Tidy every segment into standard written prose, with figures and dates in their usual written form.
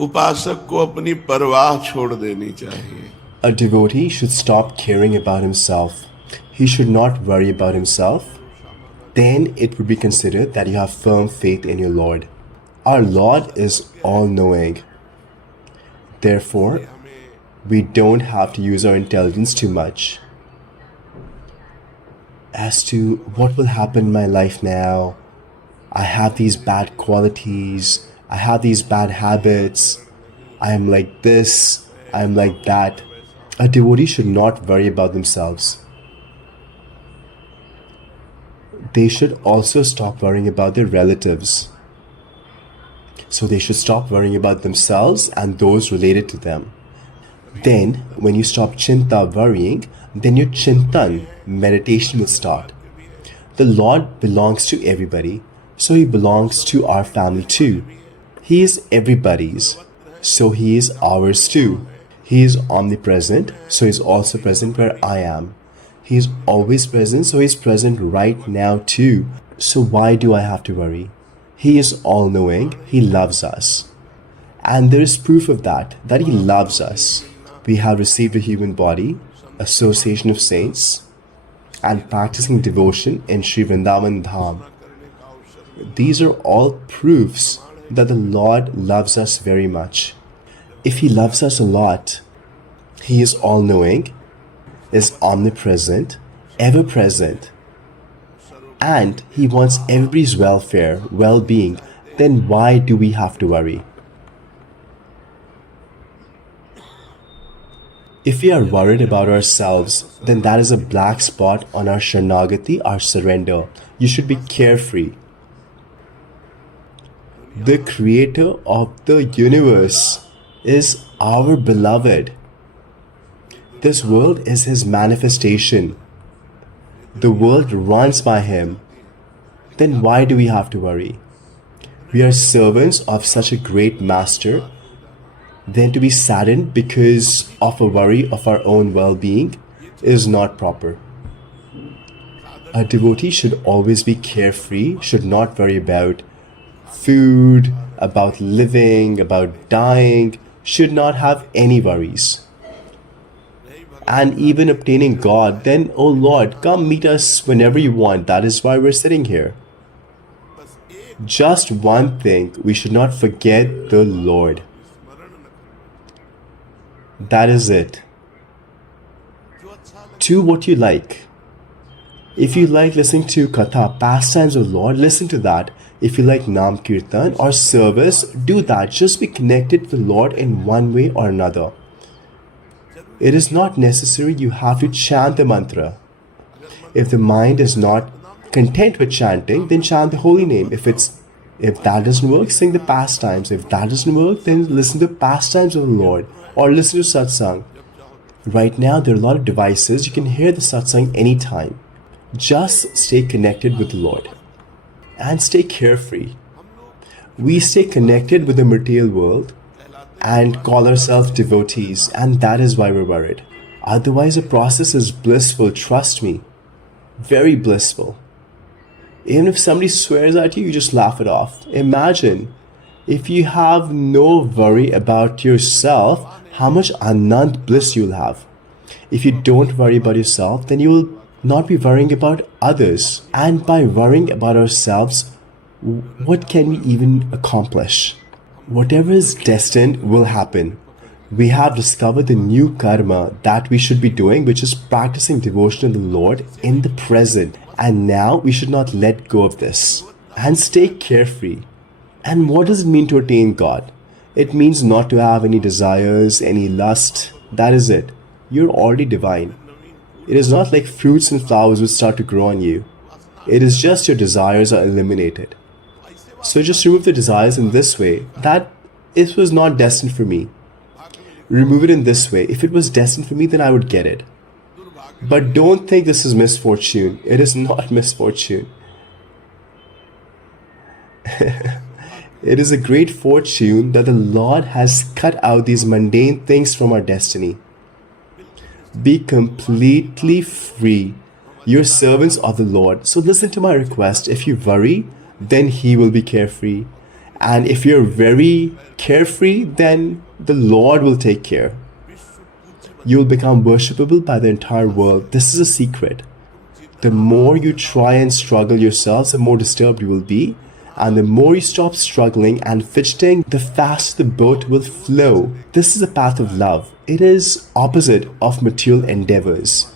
उपासक को अपनी परवाह छोड़ देनी चाहिए. A devotee should stop caring about himself. He should not worry about himself. Then it would be considered that you have firm faith in your Lord. Our Lord is all-knowing. Therefore, we don't have to use our intelligence too much as to what will happen in my life now. I have these bad qualities. I have these bad habits. I am like this. I am like that. A devotee should not worry about themselves. They should also stop worrying about their relatives. So they should stop worrying about themselves and those related to them. Then, when you stop chinta, worrying, then your chintan, meditation will start. The Lord belongs to everybody, so He belongs to our family too. He is everybody's, so He is ours too. He is omnipresent, so He is also present where I am. He is always present, so He is present right now too. So why do I have to worry? He is all-knowing. He loves us. And there is proof of that He loves us. We have received a human body, association of saints, and practicing devotion in Shri Vrindavan Dham. These are all proofs that the Lord loves us very much. If He loves us a lot, He is all-knowing, is omnipresent, ever-present, and He wants everybody's welfare, well-being, then why do we have to worry? If we are worried about ourselves, then that is a black spot on our Sharnagati, our surrender. You should be carefree. The creator of the universe is our beloved. This world is His manifestation. The world runs by Him. Then why do we have to worry? We are servants of such a great master. Then to be saddened because of a worry of our own well-being is not proper. A devotee should always be carefree, should not worry about food, about living, about dying, should not have any worries. And even obtaining God, then, oh Lord, come meet us whenever you want. That is why we're sitting here. Just one thing, we should not forget the Lord. That is it. Do what you like. If you like listening to Katha, pastimes of the Lord, listen to that. If you like Nam Kirtan or service, do that. Just be connected to the Lord in one way or another. It is not necessary you have to chant the mantra. If the mind is not content with chanting, then chant the holy name. If that doesn't work, sing the pastimes. If that doesn't work, then listen to the pastimes of the Lord or listen to Satsang. Right now, there are a lot of devices. You can hear the Satsang anytime. Just stay connected with the Lord and stay carefree. We stay connected with the material world and call ourselves devotees, and that is why we're worried. Otherwise, the process is blissful, trust me. Very blissful. Even if somebody swears at you, you just laugh it off. Imagine, if you have no worry about yourself, how much anand bliss you'll have. If you don't worry about yourself, then you will not be worrying about others. And by worrying about ourselves, what can we even accomplish? Whatever is destined will happen. We have discovered the new karma that we should be doing, which is practicing devotion to the Lord in the present. And now we should not let go of this and stay carefree. And what does it mean to attain God? It means not to have any desires, any lust. That is it. You're already divine. It is not like fruits and flowers which start to grow on you. It is just your desires are eliminated. So just remove the desires in this way, that it was not destined for me. Remove it in this way. If it was destined for me, then I would get it. But don't think this is misfortune. It is not misfortune. It is a great fortune that the Lord has cut out these mundane things from our destiny. Be completely free. You're servants of the Lord. So listen to my request. If you worry, then He will be carefree. And if you're very carefree, then the Lord will take care. You'll become worshipable by the entire world. This is a secret. The more you try and struggle yourselves, the more disturbed you will be. And the more you stop struggling and fidgeting, the faster the boat will flow. This is the path of love. It is opposite of material endeavors.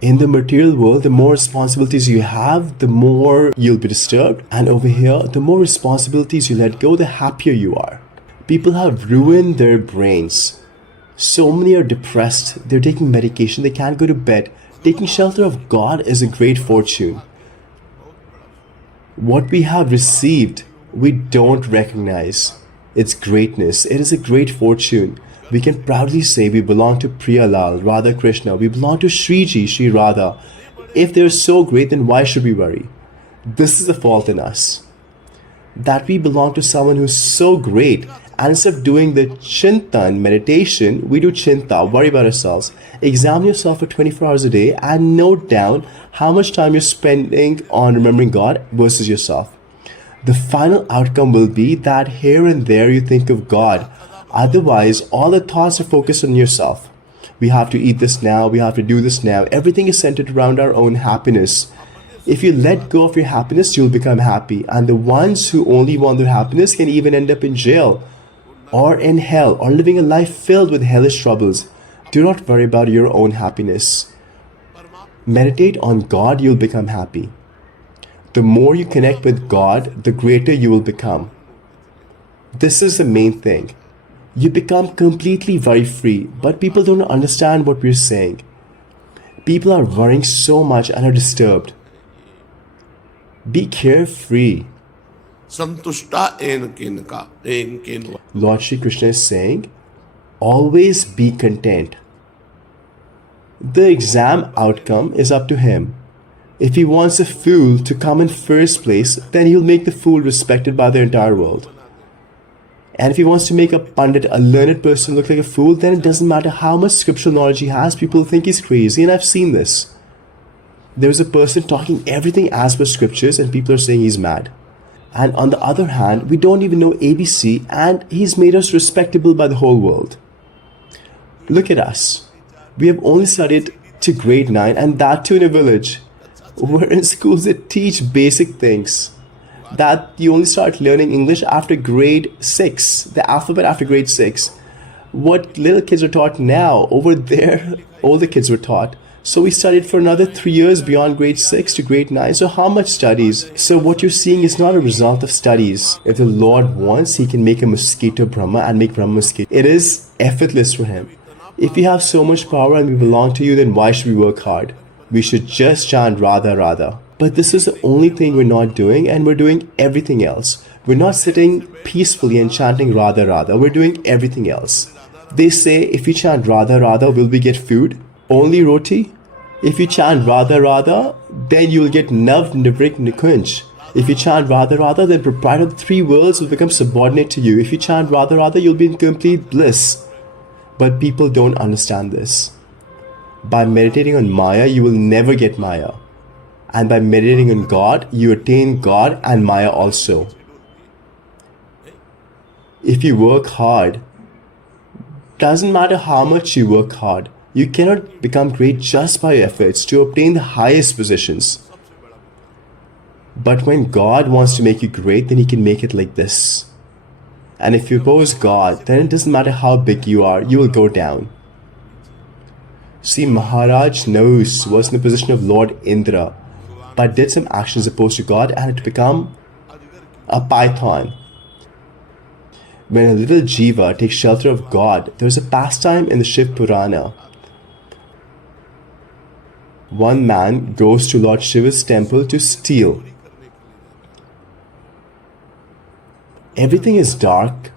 In the material world, the more responsibilities you have, the more you'll be disturbed. And over here, the more responsibilities you let go, the happier you are. People have ruined their brains. So many are depressed. They're taking medication. They can't go to bed. Taking shelter of God is a great fortune. What we have received, we don't recognize its greatness. It is a great fortune. We can proudly say we belong to Priyalal, Radha Krishna. We belong to Shriji, Shri Radha. If they're so great, then why should we worry? This is the fault in us. That we belong to someone who's so great. And instead of doing the Chintan meditation, we do Chinta, worry about ourselves. Examine yourself for 24 hours a day and note down how much time you're spending on remembering God versus yourself. The final outcome will be that here and there you think of God. Otherwise, all the thoughts are focused on yourself. We have to eat this now, we have to do this now. Everything is centered around our own happiness. If you let go of your happiness, you'll become happy. And the ones who only want their happiness can even end up in jail, or in hell, or living a life filled with hellish troubles. Do not worry about your own happiness. Meditate on God, you'll become happy. The more you connect with God, the greater you will become. This is the main thing. You become completely very free, but people don't understand what we're saying. People are worrying so much and are disturbed. Be carefree. Santushta en kinka, en kinva. Lord Shri Krishna is saying, always be content. The exam outcome is up to him. If he wants a fool to come in first place, then he'll make the fool respected by the entire world. And if he wants to make a pandit, a learned person, look like a fool, then it doesn't matter how much scriptural knowledge he has, people think he's crazy, and I've seen this. There's a person talking everything as per scriptures and people are saying he's mad. And on the other hand, we don't even know ABC and he's made us respectable by the whole world. Look at us. We have only studied to grade 9 and that too in a village. We're in schools that teach basic things. That you only start learning English after grade 6, the alphabet after grade 6. What little kids are taught now, over there, older kids were taught. So we studied for another 3 years beyond grade 6 to grade 9. So how much studies? So what you're seeing is not a result of studies. If the Lord wants, he can make a mosquito Brahma and make Brahma mosquito. It is effortless for him. If you have so much power and we belong to you, then why should we work hard? We should just chant Radha Radha. But this is the only thing we're not doing, and we're doing everything else. We're not sitting peacefully and chanting Radha Radha. We're doing everything else. They say if you chant Radha Radha, will we get food? Only roti? If you chant Radha Radha, then you will get Nav Nivrik Kunj. If you chant Radha Radha, then proprietor of the 3 worlds will become subordinate to you. If you chant Radha Radha, you'll be in complete bliss. But people don't understand this. By meditating on Maya, you will never get Maya. And by meditating on God, you attain God and Maya also. If you work hard, doesn't matter how much you work hard, you cannot become great just by efforts to obtain the highest positions. But when God wants to make you great, then he can make it like this. And if you oppose God, then it doesn't matter how big you are, you will go down. See, Maharaj Naus was in the position of Lord Indra, but did some actions opposed to God and it became a python. When a little jiva takes shelter of God, there is a pastime in the Shiv Purana. One man goes to Lord Shiva's temple to steal. Everything is dark,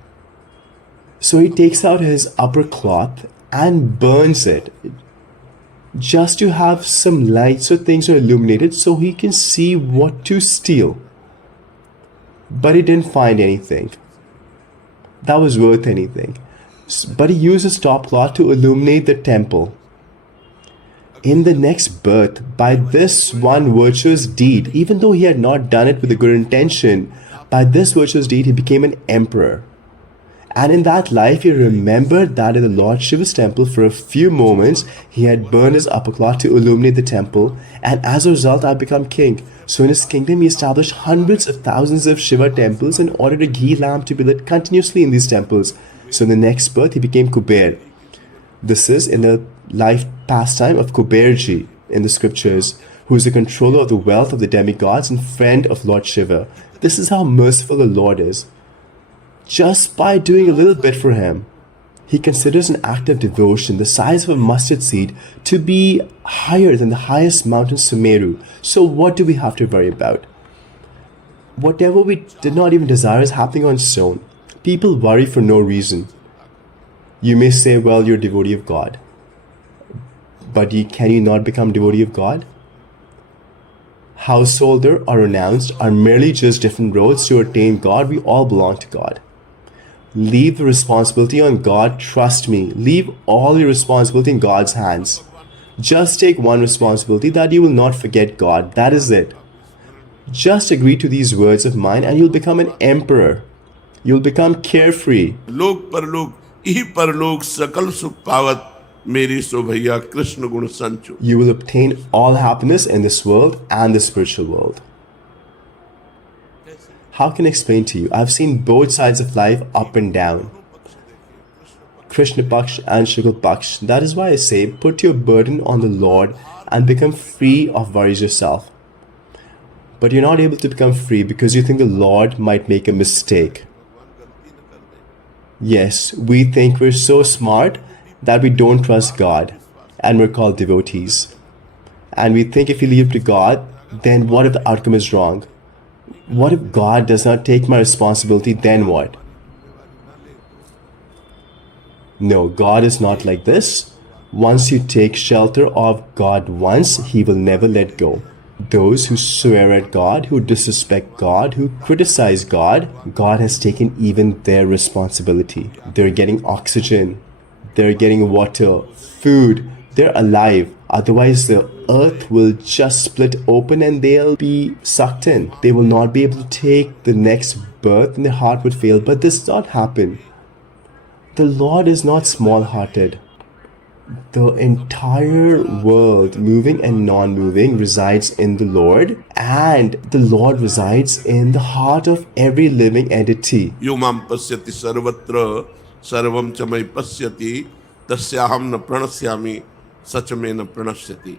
so he takes out his upper cloth and burns it, just to have some light so things are illuminated so he can see what to steal. But he didn't find anything that was worth anything. But he used his top cloth to illuminate the temple. In the next birth, by this one virtuous deed, even though he had not done it with a good intention, By this virtuous deed, he became an emperor. And in that life, he remembered that in the Lord Shiva's temple, for a few moments, he had burned his upper cloth to illuminate the temple, and as a result, I've become king. So in his kingdom, he established hundreds of thousands of Shiva temples and ordered a ghee lamp to be lit continuously in these temples. So in the next birth, he became Kuber. This is in the life pastime of Kuberji in the scriptures, who is the controller of the wealth of the demigods and friend of Lord Shiva. This is how merciful the Lord is. Just by doing a little bit for him, he considers an act of devotion the size of a mustard seed to be higher than the highest mountain Sumeru. So what do we have to worry about? Whatever we did not even desire is happening on its own. People worry for no reason. You may say, well, you're a devotee of God. But can you not become devotee of God? Householder or renounced are merely just different roads to attain God. We all belong to God. Leave the responsibility on God. Trust me. Leave all your responsibility in God's hands. Just take one responsibility, that you will not forget God. That is it. Just agree to these words of mine and you'll become an emperor. You'll become carefree. लोक परलोक ई परलोक सकल सुख पावत मेरी शोभैया कृष्ण गुण संचु. You will obtain all happiness in this world and the spiritual world. How can I explain to you? I've seen both sides of life up and down. Krishna Paksh and Shukla Paksh. That is why I say, put your burden on the Lord and become free of worries yourself. But you're not able to become free because you think the Lord might make a mistake. Yes, we think we're so smart that we don't trust God and we're called devotees. And we think if we leave it to God, then what if the outcome is wrong? What if God does not take my responsibility, then what? No, God is not like this. Once you take shelter of God once, He will never let go. Those who swear at God, who disrespect God, who criticize God, God has taken even their responsibility. They're getting oxygen, they're getting water, food, they're alive. Otherwise, the earth will just split open and they'll be sucked in. They will not be able to take the next birth and their heart would fail. But this does not happen. The Lord is not small-hearted. The entire world, moving and non-moving, resides in the Lord, and the Lord resides in the heart of every living entity. यो मां पश्यति सर्वत्र सर्वं च मयि पश्यति तस्याहं न प्रणश्यामि सच में न प्रणश्यति.